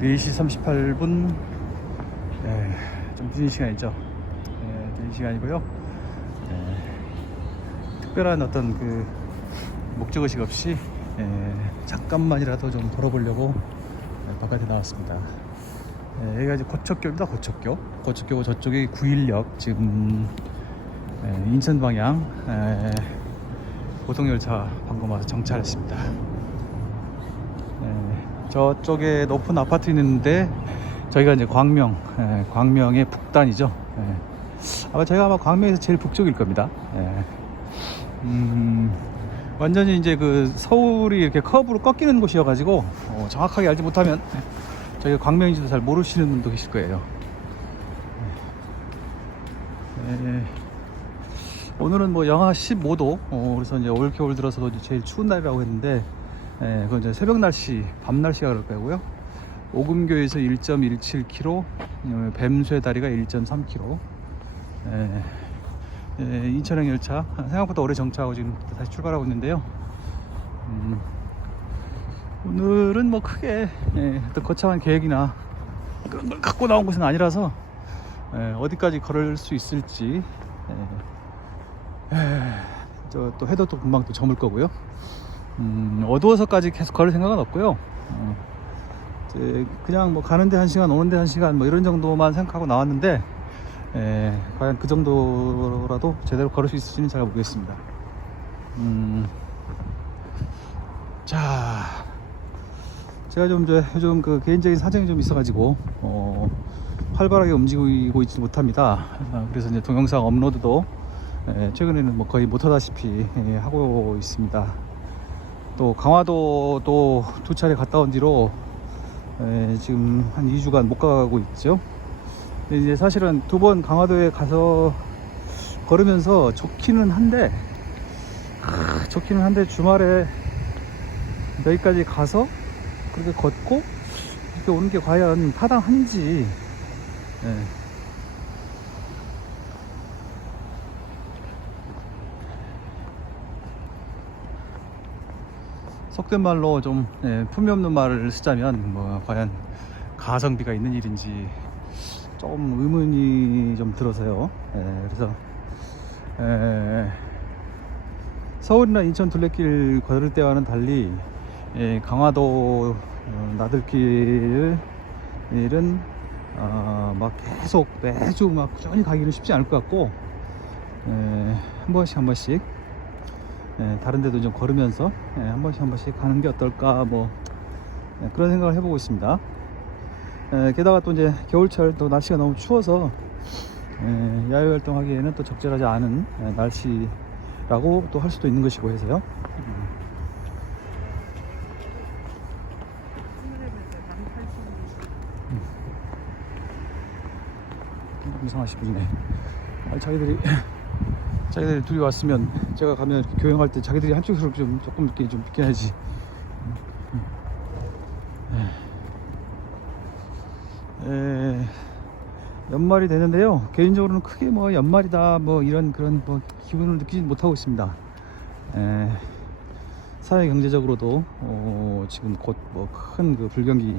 4시 38분. 좀 늦은 시간이죠. 늦은 시간이고요. 특별한 어떤 그 목적의식 없이 잠깐만이라도 좀 걸어보려고 바깥에 나왔습니다. 여기가 이제 고척교입니다. 고척교고 저쪽이 916, 지금 인천 방향 고속열차 방금 와서 정차했습니다. 저쪽에 높은 아파트 있는데 저희가 이제 광명의 북단이죠. 아마 광명에서 제일 북쪽일 겁니다. 완전히 이제 그 서울이 이렇게 커브로 꺾이는 곳이어가지고 정확하게 알지 못하면 저희가 광명인지도 잘 모르시는 분도 계실 거예요. 오늘은 뭐 영하 15도, 그래서 이제 올겨울 들어서도 이제 제일 추운 날이라고 했는데, 그건 이제 새벽 날씨, 밤 날씨가 그럴 거고요. 오금교에서 1.17km, 뱀쇠 다리가 1.3km. 인천행 열차 생각보다 오래 정차하고 지금 다시 출발하고 있는데요. 오늘은 뭐 크게 어떤 거창한 계획이나 그런 걸 갖고 나온 것은 아니라서 어디까지 걸을 수 있을지, 또 해도 또 금방 또 저물 거고요. 어두워서까지 계속 걸을 생각은 없고요. 그냥 뭐 가는데 1시간 오는데 1시간 뭐 이런 정도만 생각하고 나왔는데, 과연 그 정도라도 제대로 걸을 수 있을지는 잘 모르겠습니다. 자, 제가 좀 요즘 그 개인적인 사정이 좀 있어가지고 활발하게 움직이고 있지 못합니다. 그래서 이제 동영상 업로드도 최근에는 뭐 거의 못하다시피 하고 있습니다. 또 강화도도 2차례 갔다 온 뒤로 지금 한 2주간 못 가고 있죠. 근데 이제 사실은 2번 강화도에 가서 걸으면서 좋기는 한데 주말에 여기까지 가서 그렇게 걷고 이렇게 오는 게 과연 타당한지. 속된 말로 좀 품위 없는 말을 쓰자면 뭐 과연 가성비가 있는 일인지 좀 의문이 좀 들어서요. 그래서 서울이나 인천 둘레길 걸을 때와는 달리 강화도 나들길은 막 계속 매주 막 꾸준히 가기는 쉽지 않을 것 같고, 한 번씩 다른 데도 좀 걸으면서 한 번씩 가는 게 어떨까, 뭐 그런 생각을 해보고 있습니다. 게다가 또 이제 겨울철 또 날씨가 너무 추워서 야외 활동하기에는 또 적절하지 않은 날씨라고 또 할 수도 있는 것이고 해서요. 2시 분이네. 자기들이 둘이 왔으면 제가 가면 이렇게 교행할 때 자기들이 한쪽으로 조금 이렇게 좀 비켜야지. 연말이 되는데요. 개인적으로는 크게 뭐 연말이다 뭐 이런 그런 뭐 기분을 느끼지 못하고 있습니다. 사회 경제적으로도 지금 곧 뭐 큰 그 불경기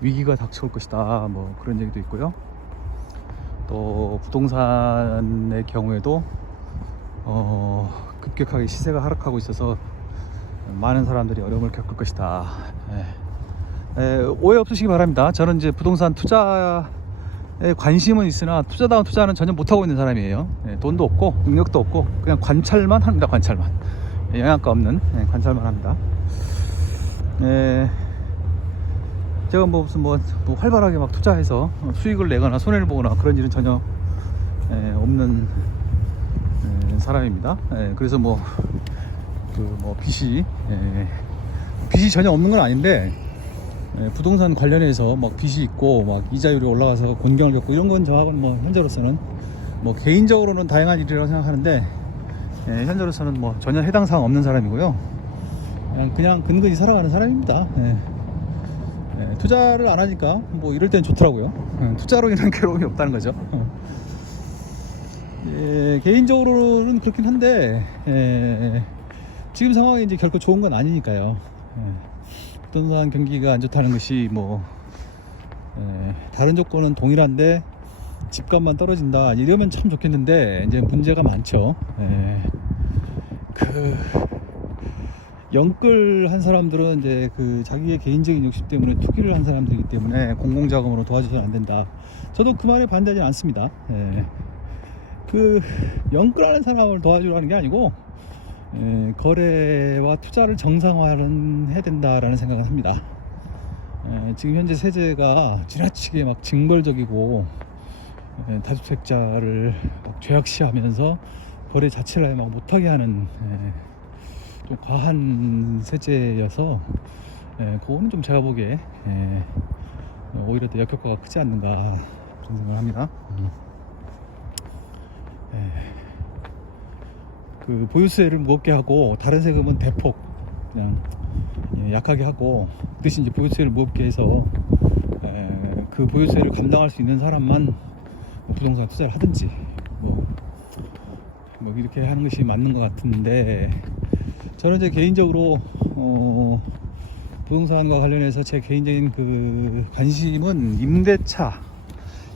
위기가 닥쳐올 것이다 뭐 그런 얘기도 있고요. 또 부동산의 경우에도 급격하게 시세가 하락하고 있어서 많은 사람들이 어려움을 겪을 것이다. 오해 없으시기 바랍니다. 저는 이제 부동산 투자에 관심은 있으나 투자다운 투자는 전혀 못하고 있는 사람이에요. 돈도 없고 능력도 없고 그냥 관찰만 합니다. 관찰만. 영양가 없는 관찰만 합니다. 제가 뭐 무슨 뭐 활발하게 막 투자해서 수익을 내거나 손해를 보거나 그런 일은 전혀 없는 사람입니다. 그래서 빚이 전혀 없는 건 아닌데, 부동산 관련해서 막 빚이 있고 막 이자율이 올라가서 곤경을 겪고 이런 건 저하고는 뭐 현재로서는 뭐 개인적으로는 다양한 일이라고 생각하는데, 현재로서는 뭐 전혀 해당 사항 없는 사람이고요. 그냥 근근히 살아가는 사람입니다. 투자를 안 하니까 뭐 이럴 땐 좋더라고요. 투자로 인한 괴로움이 없다는 거죠. 개인적으로는 그렇긴 한데 지금 상황이 이제 결코 좋은 건 아니니까요. 부동산 경기가 안 좋다는 것이 뭐 다른 조건은 동일한데 집값만 떨어진다 이러면 참 좋겠는데 이제 문제가 많죠. 그 영끌한 사람들은 이제 그 자기의 개인적인 욕심 때문에 투기를 한 사람들이기 때문에 공공자금으로 도와줘서는 안 된다. 저도 그 말에 반대하지 않습니다. 그 영끌하는 사람을 도와주라는 게 아니고 거래와 투자를 정상화는 해야 된다라는 생각을 합니다. 지금 현재 세제가 지나치게 막 징벌적이고 다주택자를 막 죄악시하면서 거래 자체를 막 못하게 하는 좀 과한 세제여서 그거는 좀 제가 보기에 오히려 더 역효과가 크지 않는가 그런 생각을 합니다. 그 보유세를 무겁게 하고 다른 세금은 대폭 그냥 약하게 하고 대신 이제 보유세를 무겁게 해서 그 보유세를 감당할 수 있는 사람만 부동산 투자를 하든지 뭐 이렇게 하는 것이 맞는 것 같은데 저는 이제 개인적으로 부동산과 관련해서 제 개인적인 그 관심은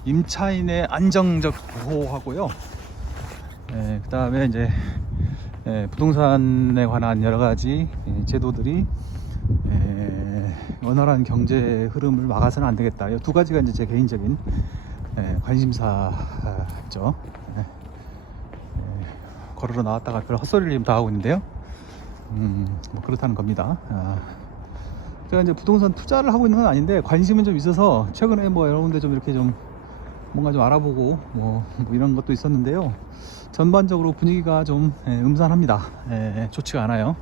임차인의 안정적 보호하고요. 그 다음에 이제 부동산에 관한 여러 가지 제도들이 원활한 경제 흐름을 막아서는 안 되겠다. 이 두 가지가 이제 제 개인적인 관심사죠. 걸으러 나왔다가 별 헛소리를 다 하고 있는데요. 뭐 그렇다는 겁니다. 제가 이제 부동산 투자를 하고 있는 건 아닌데 관심은 좀 있어서 최근에 뭐 여러 군데 좀 이렇게 좀 뭔가 좀 알아보고 뭐 이런 것도 있었는데요. 전반적으로 분위기가 좀 음산합니다. 좋지가 않아요.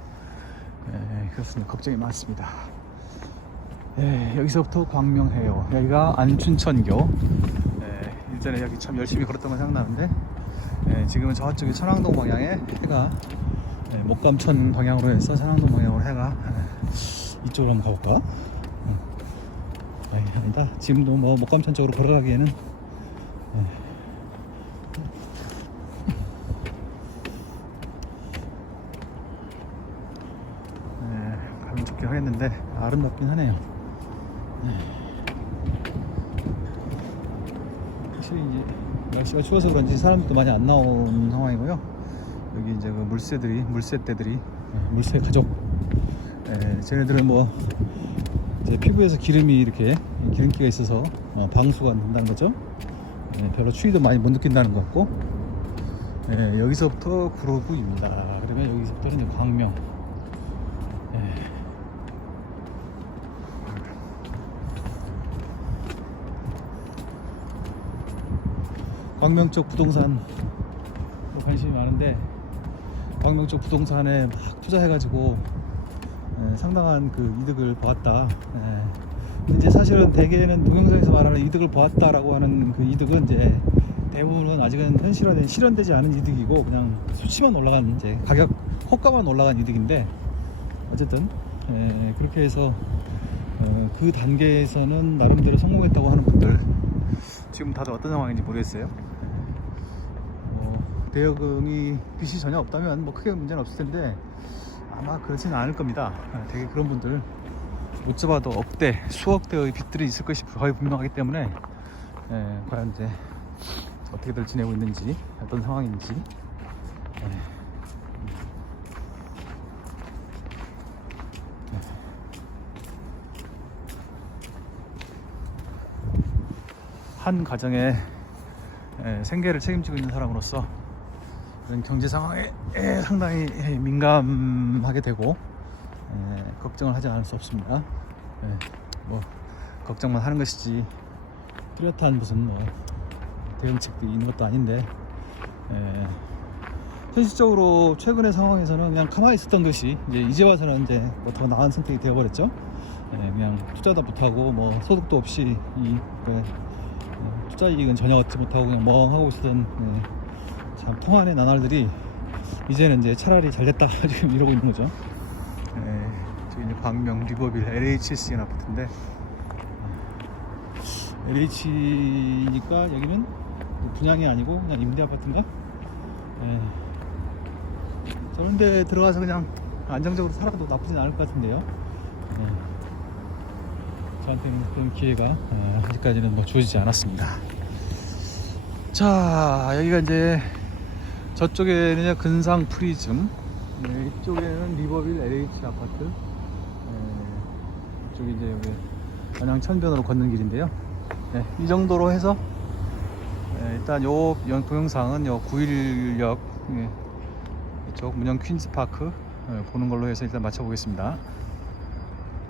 그렇습니다. 걱정이 많습니다. 여기서부터 광명해요. 여기가 안춘천교. 일전에 여기 참 열심히 걸었던 거 생각나는데 지금은 저쪽에 천왕동 방향에 해가 목감천 방향으로 해서 천왕동 방향으로 해가 이쪽으로 한번 가볼까? 아니다. 지금도 뭐 목감천 쪽으로 걸어가기에는 가면 좋긴 하겠는데 아름답긴 하네요. 확실히 이제 날씨가 추워서 그런지 사람들도 많이 안 나오는 상황이고요. 여기 이제 그 물새떼들이 물새 가족. 쟤네들은 뭐 이제 피부에서 기름이 이렇게 기름기가 있어서 방수가 된다는 거죠. 별로 추위도 많이 못 느낀다는 것 같고. 여기서부터 구로구입니다. 그러면 여기서부터는 이제 광명. 광명 쪽 부동산 관심이 많은데 광명 쪽 부동산에 막 투자해가지고 상당한 그 이득을 보았다. 근데 이제 사실은 대개는 동영상에서 말하는 이득을 보았다라고 하는 그 이득은 이제 대부분은 아직은 실현되지 않은 이득이고 그냥 수치만 올라간 이제 가격 호가만 올라간 이득인데 어쨌든 그렇게 해서 그 단계에서는 나름대로 성공했다고 하는 분들 지금 다들 어떤 상황인지 모르겠어요. 대여금이 빚이 전혀 없다면 뭐 크게 문제는 없을 텐데 아마 그렇지는 않을 겁니다. 되게 그런 분들 못 잡아도 억대, 수억대의 빚들이 있을 것이 거의 분명하기 때문에 과연 이제 어떻게들 지내고 있는지 어떤 상황인지 한 가정의 생계를 책임지고 있는 사람으로서 그런 경제 상황에 상당히 민감하게 되고 걱정을 하지 않을 수 없습니다. 뭐 걱정만 하는 것이지 뚜렷한 무슨 뭐 대응책이 있는 것도 아닌데 현실적으로 최근의 상황에서는 그냥 가만히 있었던 것이 이제 와서는 이제 뭐 더 나은 선택이 되어버렸죠. 그냥 투자도 못하고 뭐 소득도 없이 투자 이익은 전혀 얻지 못하고 그냥 멍하고 있었던 참 통안의 나날들이 이제는 이제 차라리 잘됐다 지금 이러고 있는 거죠. 저기 이제 광명 리버빌 LHCN 아파트인데 LH니까 여기는 분양이 아니고 그냥 임대 아파트인가? 저런 데 들어가서 그냥 안정적으로 살아도 나쁘진 않을 것 같은데요. 저한테는 그런 기회가 아직까지는 뭐 주어지지 않았습니다. 자, 여기가 이제 저쪽에는 근상 프리즘, 이쪽에는 리버빌 LH 아파트, 이쪽이 이제 여기 안양 천변으로 걷는 길인데요. 이 정도로 해서 일단 요 동영상은 요 9일역 이쪽 문영 퀸즈파크 보는 걸로 해서 일단 마쳐보겠습니다.